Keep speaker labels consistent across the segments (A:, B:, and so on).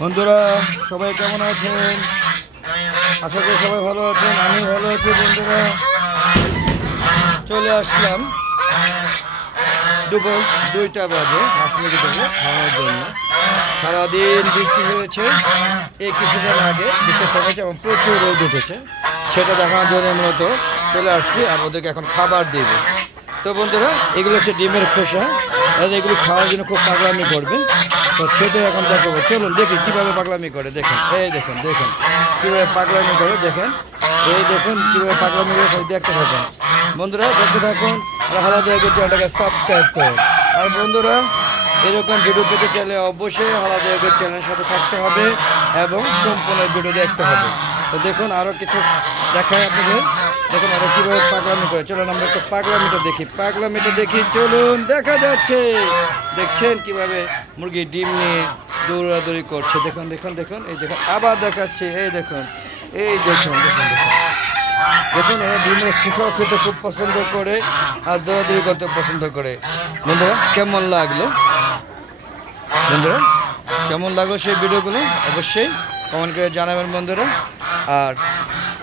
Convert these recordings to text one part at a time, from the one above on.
A: বন্ধুরা, সবাই কেমন আছেন? আশা করি সবাই ভালো আছেন আমি ভালো আছি বন্ধুরা। চলে আসলাম দুপুর দুইটা বাজে হাঁস থেকে খাওয়ানোর জন্য। সারাদিন বৃষ্টি হয়েছে, এই কিছুদিন আগে বৃষ্টি থেমেছে এবং প্রচুর রোদ উঠেছে। সেটা দেখানোর জন্য মূলত চলে আসছি আর ওদেরকে এখন খাবার দিব। তো বন্ধুরা, এগুলো হচ্ছে ডিমের খোসা। এগুলো খাওয়ার জন্য খুব পাগলামি করবেন। তো সেটা এখন দেখাবো চলুন দেখি কীভাবে পাগলামি করে, দেখেন, এই দেখুন দেখুন, কীভাবে পাগলামি করে, দেখেন, এই দেখুন কীভাবে পাগলামি করে দেখতে থাকুন। বন্ধুরা, দেখতে থাকুন, আর হালা দিয়ে চ্যানেলটাকে সাবস্ক্রাইব করুন। আর বন্ধুরা, এরকম ভিডিও পেতে চাইলে অবশ্যই হালা দিয়ে চ্যানেলের সাথে থাকতে হবে এবং সম্পূর্ণ ভিডিও দেখতে হবে। তো দেখুন আরও কিছু দেখায় আপনাদের। দেখুন, আরও কীভাবে পাগলামি করে। চলুন, আমরা একটু পাগলামিটা দেখি পাগলামিটা দেখি, চলুন, দেখা যাচ্ছে। দেখছেন কীভাবে মুরগি ডিম নিয়ে দৌড়াদৌড়ি করছে। দেখুন দেখুন দেখুন, এই দেখুন, আবার দেখাচ্ছে, এই দেখুন এই দেখুন। দেখুন দেখুন এরা ডিমের খোসাও খেতে খুব পছন্দ করে আর দৌড়াদৌড়ি করতে পছন্দ করে। বন্ধুরা, কেমন লাগল? বন্ধুরা, কেমন লাগল সেই ভিডিওগুলো? অবশ্যই কমেন্ট করে জানাবেন বন্ধুরা। আর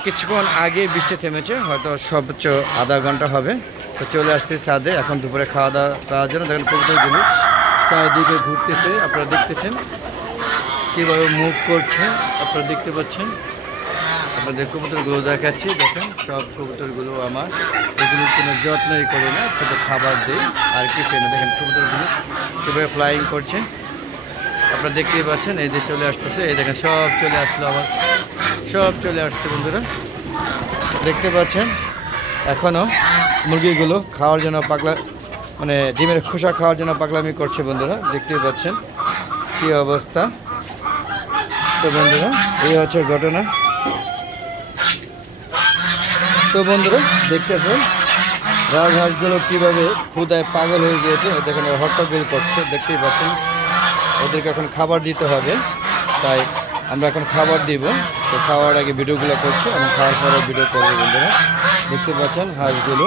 A: কিছুক্ষণ আগে বৃষ্টি থেমেছে, হয়তো সর্বোচ্চ আধা ঘণ্টা হবে। তো চলে আসছি ছাদে, এখন দুপুরে খাওয়া দাওয়া করার জন্য। দেখেন কবুতরগুলো চারিদিকে ঘুরতেছে, আপনারা দেখতেছেন। কীভাবে মুভ করছে, আপনারা দেখতে পাচ্ছেন। আপনাদের কবুতরগুলো দেখাচ্ছি, দেখেন, সব কবুতরগুলো আমার। এগুলো কোনো যত্নই করে না, শুধু খাবার দিই, আর কিছু না। দেখেন, কবুতরগুলো কীভাবে ফ্লাইং করছে। আপনারা দেখতেই পাচ্ছেন, এই যে চলে আসতেছে, এই দেখেন, সব চলে আসলো আবার সব চলে আসছে, বন্ধুরা। দেখতে পাচ্ছেন এখনও মুরগিগুলো খাওয়ার জন্য পাগলা মানে ডিমের খোসা খাওয়ার জন্য পাগলামি করছে বন্ধুরা, দেখতেই পাচ্ছেন কী অবস্থা। তো বন্ধুরা, এই হচ্ছে ঘটনা। তো বন্ধুরা দেখতেছেন রাজহাঁসগুলো কীভাবে ক্ষুদায় পাগল হয়ে গিয়েছে ওদের দেখেন হট্টগোল করছে, দেখতেই পাচ্ছেন ওদেরকে এখন খাবার দিতে হবে, তাই আমরা এখন খাবার দিব। তো খাওয়ার আগে ভিডিওগুলো করছি এবং খাওয়ার পরে ভিডিও করব বন্ধুরা। দেখতে পাচ্ছেন হাঁসগুলো।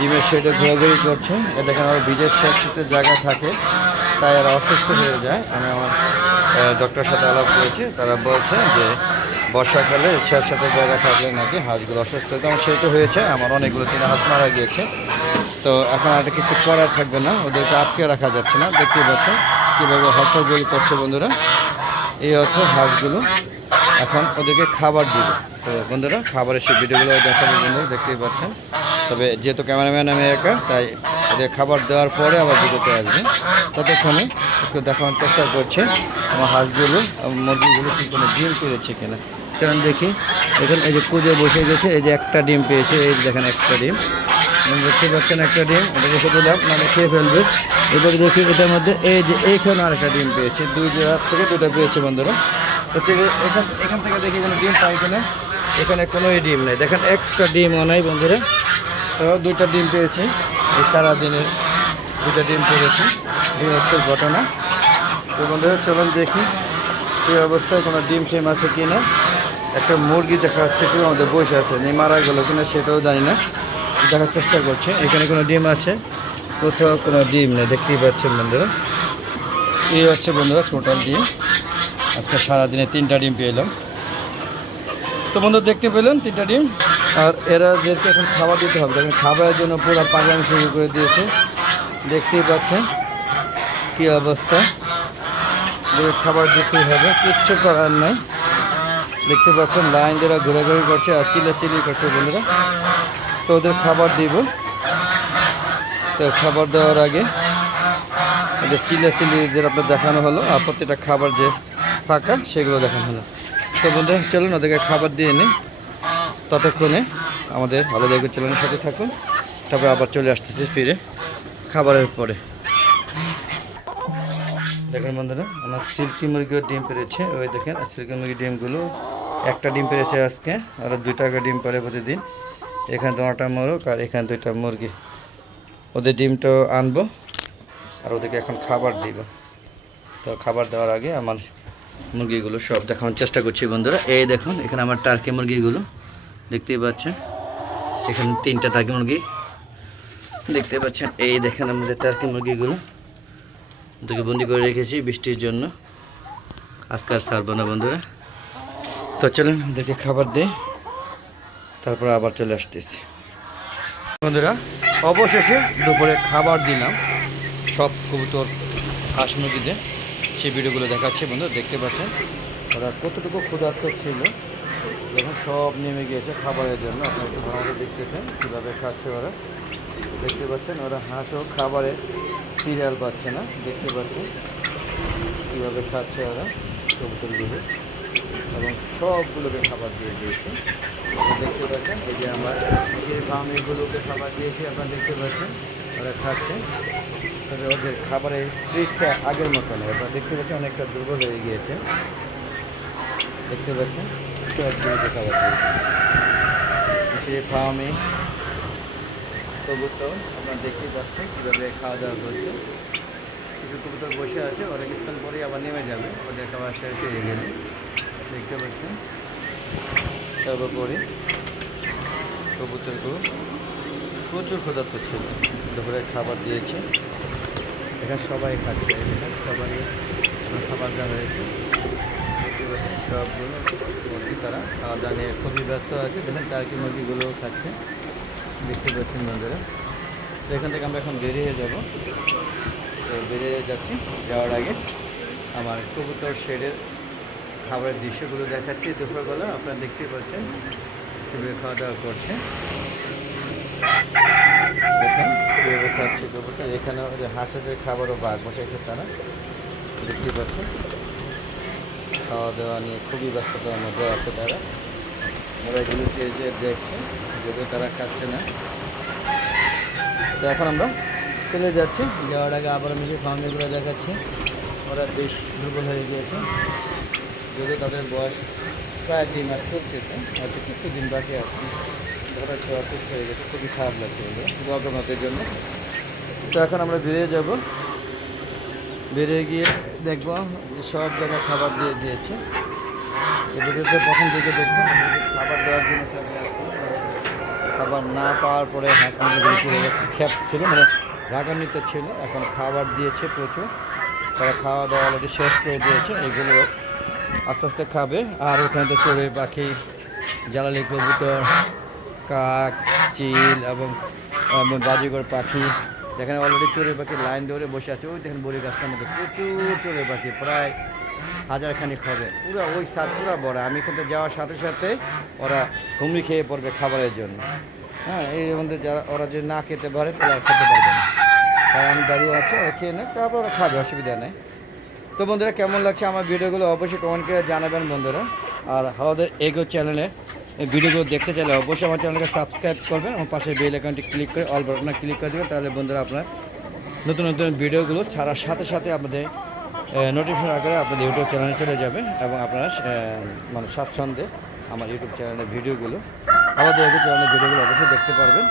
A: ডিমের শেডে ঘোরাঘুরি করছে। এ দেখেন আমার বীজের শেডতে জায়গা থাকে, তাই এরা অসুস্থ হয়ে যায়। আমি আমার ডক্টরের সাথে আলাপ করেছি, তারা বলছে যে বর্ষাকালে শেষ সাথে জায়গা থাকলে নাকি হাঁসগুলো অসুস্থ হয়ে যেমন সেটা হয়েছে, আমার অনেকগুলো তিন হাঁস মারা গিয়েছে। তো এখন আর কিছু করার থাকবে না, ওদেরকে আটকে রাখা যাচ্ছে না। দেখতেই পাচ্ছেন কীভাবে হস্তগোল করছে বন্ধুরা। এই হচ্ছে হাঁসগুলো। এখন ওদেরকে খাবার দিবে। তো বন্ধুরা, খাবারের সেই ভিডিওগুলো দেখাবো বন্ধুরা, দেখতেই পাচ্ছেন। তবে যেহেতু ক্যামেরাম্যান আমি একা, তাই ওদের খাবার দেওয়ার পরে আবার ভিডিওতে আসবে। ততক্ষণে একটু দেখানোর চেষ্টা করছে। আমার হাঁসগুলো মুরগিগুলো কি কোনো ডিম পেয়েছে কিনা। চলুন দেখি। দেখুন, এই যে কুজে বসে গেছে, এই যে একটা ডিম পেয়েছে, এই যে দেখেন একটা ডিম। দেখতে পাচ্ছেন একটা ডিম, এটা রেখে দিলাম মানে খেয়ে ফেলবে। এবার দেখি এটার মধ্যে এই যে এইখানে আর একটা ডিম পেয়েছে, দুই জায়গা থেকে দুটো পেয়েছে বন্ধুরা। হচ্ছে যে এখান এখান থেকে দেখি কোনো ডিম পাই কিনা। এখানে কোনোই ডিম নেই। দেখেন একটা ডিমও নাই বন্ধুরা। তো দুইটা ডিম পেয়েছি। এই সারাদিনের দুটা ডিম পেয়েছি এই হচ্ছে ঘটনা। তো বন্ধুরা, চলুন দেখি এই অবস্থায় কোনো ডিম টিম আছে কি না একটা মুরগি দেখা যাচ্ছে কেউ আমাদের বসে আছে। নি মারা গেলো কিনা সেটাও জানি না। দেখার চেষ্টা করছে। এখানে কোনো ডিম আছে? কোথাও কোনো ডিম নেই। দেখতেই পাচ্ছেন বন্ধুরা। এই হচ্ছে বন্ধুরা টোটাল ডিম। আজকে সারাদিনে তিনটা ডিম পেলাম। তো বন্ধু দেখতে পেলেন তিনটা ডিম? আর এরা যেহেতু এখন খাবার দিতে হবে, দেখেন, খাবারের জন্য পুরো পাগলামি শুরু করে দিয়েছে। দেখতেই পাচ্ছেন কী অবস্থা। খাবার দিতেই হবে, কিচ্ছু করার নাই। দেখতে পাচ্ছেন, লাইন যারা ঘোরাঘুরি করছে আর চিল্লাচিল্লি করছে বন্ধুরা। তো ওদের খাবার দিব। তো খাবার দেওয়ার আগে ওদের চিল্লাচিল্লিদের আপনার দেখানো হলো, আর প্রত্যেকটা খাবার যে ফাঁকা, সেগুলো দেখানো হলো। তো বন্ধু চলুন ওদেরকে খাবার দিয়ে নিই। ততক্ষণে আমাদের ভালো দেখবে চ্যানেলের সাথে থাকুন, তারপরে আবার চলে আসতেছি ফিরে খাবারের পরে। দেখেন বন্ধুরা, আমার সিল্কি মুরগিও ডিম পেরেছে। ওই দেখেন সিল্কি মুরগি ডিমগুলো, একটা ডিম পেরেছে আজকে, আর দুইটা করে ডিম পারে প্রতিদিন। এখানে দুটা মোরগ আর এখানে দুইটা মুরগি। ওদের ডিমটা আনব, আর ওদেরকে এখন খাবার দিব। তো খাবার দেওয়ার আগে আমার মুরগিগুলো সব দেখানোর চেষ্টা করছি বন্ধুরা। এই দেখুন, এখানে আমার টার্কি মুরগিগুলো। দেখতেই পাচ্ছেন। এখানে তিনটা টার্কি মুরগি। দেখতে পাচ্ছেন, এই দেখেন আমাদের টার্কি মুরগিগুলো। ওদেরকে বন্দি করে রেখেছি বৃষ্টির জন্য। আজকে আর ছাড়বো না বন্ধুরা। তো চলুন ওদেরকে খাবার দিই। তারপর আবার চলে আসতেছি। বন্ধুরা, অবশেষে দুপুরে খাবার দিলাম। সব কবুতর, হাঁস মুরগিদের। সেই ভিডিওগুলো দেখাচ্ছে বন্ধু দেখতে পাচ্ছেন। ওরা কতটুকু ক্ষুধার্ত ছিল। যখন সব নেমে গিয়েছে খাবারের জন্য। আপনারা একটু ভালো দেখতেছেন কীভাবে খাচ্ছে ওরা। দেখতে পাচ্ছেন, ওরা হাঁসও খাবারে সিরিয়াল পাচ্ছে না। দেখতে পাচ্ছেন কীভাবে খাচ্ছে ওরা কবুতরগুলো এবং সবগুলোকে খাবার দিয়ে দিয়েছে। দেখতে পাচ্ছেন, এই যে আমরা যে ফার্মিগুলোকে খাবার দিয়েছি, আপনারা দেখতে পাচ্ছেন, ওরা খাচ্ছে। তবে ওদের খাবারের স্পিডটা আগের মতো নেই আপনারা দেখতে পাচ্ছেন, অনেকটা দুর্বল হয়ে গিয়েছে। দেখতে পাচ্ছেন সবগুলোকে খাবার দিয়েছে সেই ফার্মে কবুতর আপনারা দেখতেই পাচ্ছেন কীভাবে খাওয়া দাওয়া করছে কিছু কবুতর বসে আছে, অনেক কিছুক্ষণ পরেই আবার নেমে যাবে। ওদের খাবার শেষ হয়ে গেলে দেখতে পাচ্ছেন সর্বোপরি কবুতরগুলো প্রচুর ক্ষুধার্ত ছিল দুপুরে খাবার দিয়েছে এখানে সবাই খাচ্ছে এখানে সবাই খাবার দেওয়া হয়েছে। দেখতে পাচ্ছেন মুরগি তারা খাওয়া দাওয়া নিয়ে খুবই ব্যস্ত আছে। দেখেন টার্কি মুরগিগুলোও খাচ্ছে। দেখতে পাচ্ছেন বন্ধুরা। তো এখান থেকে আমরা এখন বেরিয়ে যাব। তো বেরিয়ে যাচ্ছি। যাওয়ার আগে আমার কবুতর শেডের খাবারের দৃশ্যগুলো দেখাচ্ছি। দুপুরবেলা আপনারা দেখতেই পাচ্ছেন কীভাবে খাওয়া দাওয়া করছে। দেখেন কীভাবে খাচ্ছে কবুতর। এখানে ওই যে হাঁসেদের খাবারও বাঘ বসেছে তারা। দেখতে পাচ্ছেন। খাওয়া দাওয়া নিয়ে খুবই ব্যস্ততার মধ্যে আছে তারা। ওরা এগুলো চেয়ে চেয়ে দেখছে যদিও তারা খাচ্ছে না। তো এখন আমরা চলে যাচ্ছি। যাওয়ার আগে আবার আমি যে ফার্মিগুলো দেখাচ্ছি, ওরা বেশ দুর্বল হয়ে গিয়েছে। যদিও তাদের বয়স প্রায় দুই মাস চলতেছে, হয়তো কিছুদিন বাকি আছে। ওরা একটু অসুস্থ হয়ে গেছে, খুবই খারাপ লাগছে গর্ভপাতের জন্য। তো এখন আমরা বেরিয়ে যাব। বেরিয়ে গিয়ে দেখব সব জায়গায় খাবার দিয়ে দিয়েছে। এদিকে প্রথম দিকে দেখছেন খাবার দেওয়ার জন্য খাবার না পাওয়ার পরে খ্যাপ ছিল মানে রাগান্বিত ছিল। এখন খাবার দিয়েছে প্রচুর। তারা খাওয়া দাওয়া অলরেডি শেষ করে দিয়েছে, এগুলো আস্তে আস্তে খাবে। আর ওখানে তো চড়ে পাখি জ্বালালি কবুতর, কাক, চিল এবং বাজিগর পাখি দেখেন অলরেডি চড়ে পাখি লাইন ধরে বসে আছে, ওই দেখেন বড়ি গাছটার মধ্যে প্রচুর চড়ে পাখি, প্রায় হাজার খানিক হবে। পুরো ওই সাত, পুরো বড়। আমি এখানে যাওয়ার সাথে সাথে ওরা হুমড়ি খেয়ে পড়বে খাবারের জন্য। হ্যাঁ এর মধ্যে যারা, ওরা যে না খেতে পারে, তারা খেতে পারবে না। তাই আমি দাঁড়িয়ে আছি, ওরা খেয়ে নেয় তারপর ওরা খাবে, অসুবিধা নেই। তো বন্ধুরা, কেমন লাগছে আমার ভিডিওগুলো অবশ্যই কমেন্ট করে জানাবেন বন্ধুরা। আর আমাদের এগো চ্যানেলে ভিডিওগুলো দেখতে চাইলে অবশ্যই আমার চ্যানেলকে সাবস্ক্রাইব করবেন আমার পাশে বেল অ্যাকাউন্টটি ক্লিক করে অল বাটনে ক্লিক করে দেবেন। তাহলে বন্ধুরা আপনার নতুন নতুন ভিডিওগুলো ছাড়ার সাথে সাথে আপনাদের নোটিফিকেশন আকারে আপনাদের ইউটিউব চ্যানেলে চলে যাবে এবং আপনারা মানে স্বাচ্ছন্দ্যে আমার ইউটিউব চ্যানেলের ভিডিওগুলো, আমাদের ইউটিউব চ্যানেলের ভিডিওগুলো অবশ্যই দেখতে পারবেন।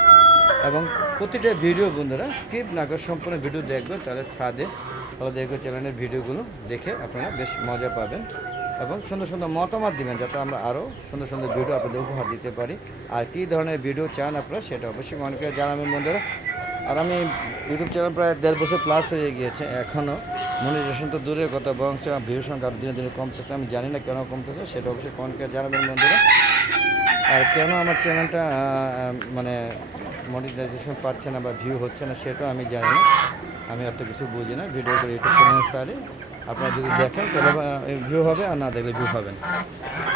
A: এবং প্রতিটা ভিডিও বন্ধুরা স্কিপ না করে সম্পূর্ণ ভিডিও দেখবেন, তাহলে সাদে আমাদের ইউটিউব চ্যানেলের ভিডিওগুলো দেখে আপনারা বেশ মজা পাবেন। এবং সুন্দর সুন্দর মতামত দিবেন যাতে আমরা আরও সুন্দর সুন্দর ভিডিও আপনাদের উপহার দিতে পারি। আর কী ধরনের ভিডিও চান আপনারা সেটা অবশ্যই মনে করে জানাবেন বন্ধুরা। আর আমি ইউটিউব চ্যানেল প্রায় দেড় বছর প্লাস হয়ে গিয়েছে এখনও মনিটাইজেশন তো দূরের কথা বংশ ভিউ সংখ্যা দিনে দিনে কমতেছে, আমি জানি না কেন কমতেছে, সেটা অবশ্যই কমেন্ট করে জানাবেন বন্ধুরা। আর কেন আমার চ্যানেলটা মানে মনিটাইজেশন পাচ্ছে না বা ভিউ হচ্ছে না, সেটাও আমি জানি না। আমি অত কিছু বুঝি না ভিডিও করে ইউটিউব চ্যানেল সারে আপনারা যদি দেখেন তাহলে ভিউ হবে আর না দেখলে ভিউ হবে না।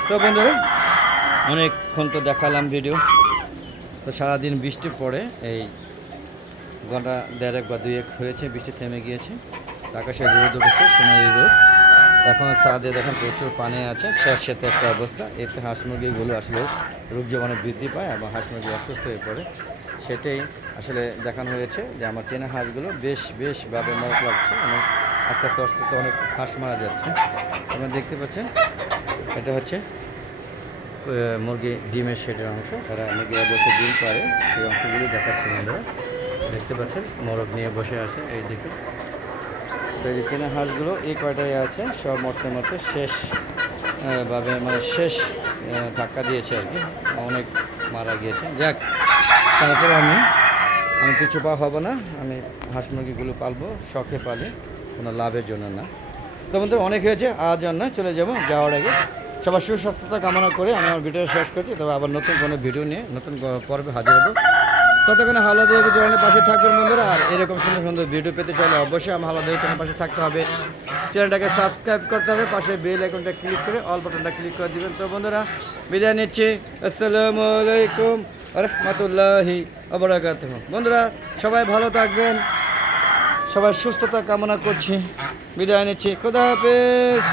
A: তো বন্ধুরা, অনেকক্ষণ তো দেখালাম ভিডিও তো সারাদিন বৃষ্টি পড়ে, এই ঘণ্টা দেড়েক বা দুয়েক হয়েছে, বৃষ্টি থেমে গিয়েছে। আকাশে রোদ উঠেছে, সোনালি রোদ। এখন ছাদে দেখেন প্রচুর পানি আছে স্যাঁতস্যাঁতে একটা অবস্থা। এতে হাঁস মুরগিগুলো আসলে রোগ জীবাণু বৃদ্ধি পায় এবং হাঁস মুরগি অসুস্থ হয়ে পড়ে। সেটাই আসলে দেখানো হয়েছে যে আমার চেনা হাঁসগুলো বেশ বেশ বেশভাবে মরক লাগছে। এবং আস্তে আস্তে আস্তে আস্তে অনেক হাঁস মারা যাচ্ছে। আপনারা দেখতে পাচ্ছেন, এটা হচ্ছে মুরগি ডিমের শেডের অংশ। তারা মুরগিরা বসে ডিম পারে সেই অংশগুলো দেখাচ্ছে বন্ধুরা দেখতে পাচ্ছেন, মোরগ নিয়ে বসে আছে, এই দিকে তো এই যে চেনা হাঁসগুলো, এই কয়টাই আছে, সব মরতে মরতে শেষ ভাবে মানে শেষ ধাক্কা দিয়েছে আর কি। অনেক মারা গিয়েছে। যাক, তারপরে আমি আমি কিছু পা হব না, আমি হাঁস মুরগিগুলো পালবো, শখে পালি। কোনো লাভের জন্য না। তো অনেক হয়েছে, আজ আর নয়, চলে যাব, যাওয়ার আগে। সবার সুস্বাস্থ্যতা কামনা করে আমি আমার ভিডিও শেষ করছি, তবে আবার নতুন কোনো ভিডিও নিয়ে, নতুন পর্বে হাজির হব। ততক্ষণে হাওলা দেবী চ্যানেলের পাশে থাকবেন বন্ধুরা, আর এরকম সুন্দর সুন্দর ভিডিও পেতে চাইলে অবশ্যই আমার হাওলা দেবী চ্যানেলের পাশে থাকতে হবে। চ্যানেলটাকে সাবস্ক্রাইব করতে হবে, পাশে বেল আইকনটা ক্লিক করে অল বাটনটা ক্লিক করে দিবেন। তো বন্ধুরা, বিদায় নিচ্ছি। আসসালামু আলাইকুম রহমতুল্লাহি আবরাকাত বন্ধুরা, সবাই ভালো থাকবেন। সবাই সুস্থতা কামনা করছি বিদায় নিচ্ছি খুদা হাফেজ।